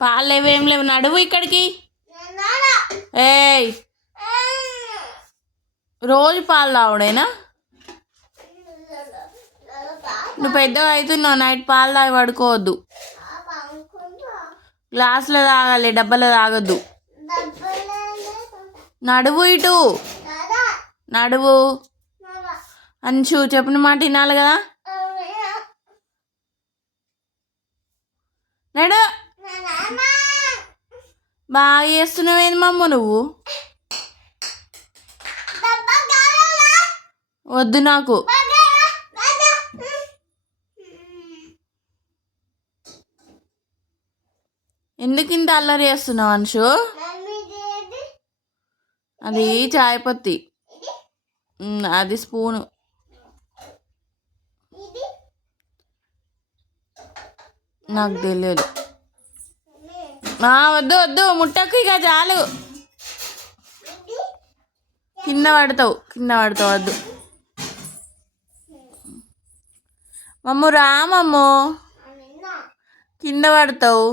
పాలు లేవేం లేవు, నడువు ఇక్కడికి. ఏయ్, రోజు పాలు తాగుడేనా? నువ్వు పెద్దగా అవుతున్నావు, నైట్ పాలు తాగి పడుకోవద్దు. గ్లాసులో తాగాలి, డబ్బాలో తాగొద్దు. నడువు ఇటు, నడువు. అంచు చెప్పిన మాట వినాలి కదా. నడు. బాగా చేస్తున్నావేంది మమ్మ నువ్వు? వద్దు నాకు. ఎందుకు ఇంత అల్లరి చేస్తున్నావు అంశు? అది చాయ్ పత్తి, అది స్పూను. నాకు తెలియదు. వద్దు వద్దు, ముట్టకు ఇక చాలు. కింద పడతావు వద్దు. మమ్ము రా మమ్ము, కింద పడతావు.